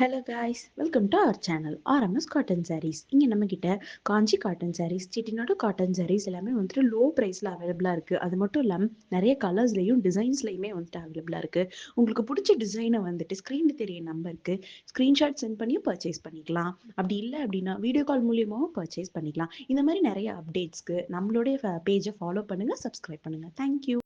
Hello guys, welcome to our channel RMS cotton saris. இங்கே நம்மக்கிட்ட காஞ்சி cotton saris, Chettinad cotton saris எல்லாமே வந்துட்டு லோ ப்ரைஸில் அவைலபிளாக இருக்குது. அது மட்டும் இல்லாமல் நிறைய கலர்ஸ்லையும் டிசைன்ஸ்லையுமே வந்துட்டு அவைலபிளாக இருக்குது. உங்களுக்கு பிடிச்ச டிசைனை வந்துட்டு ஸ்க்ரீனில் தெரிய நம்பருக்கு ஸ்க்ரீன்ஷாட் சென்ட் பண்ணி பர்ச்சேஸ் பண்ணிக்கலாம். அப்படி இல்லை அப்படின்னா வீடியோ கால் மூலியமாகவும் பர்ச்சேஸ் பண்ணிக்கலாம். இந்த மாதிரி நிறைய அப்டேட்ஸ்க்கு நம்மளுடைய பேஜை ஃபாலோ பண்ணுங்கள், சப்ஸ்கிரைப் பண்ணுங்கள். தேங்க்யூ.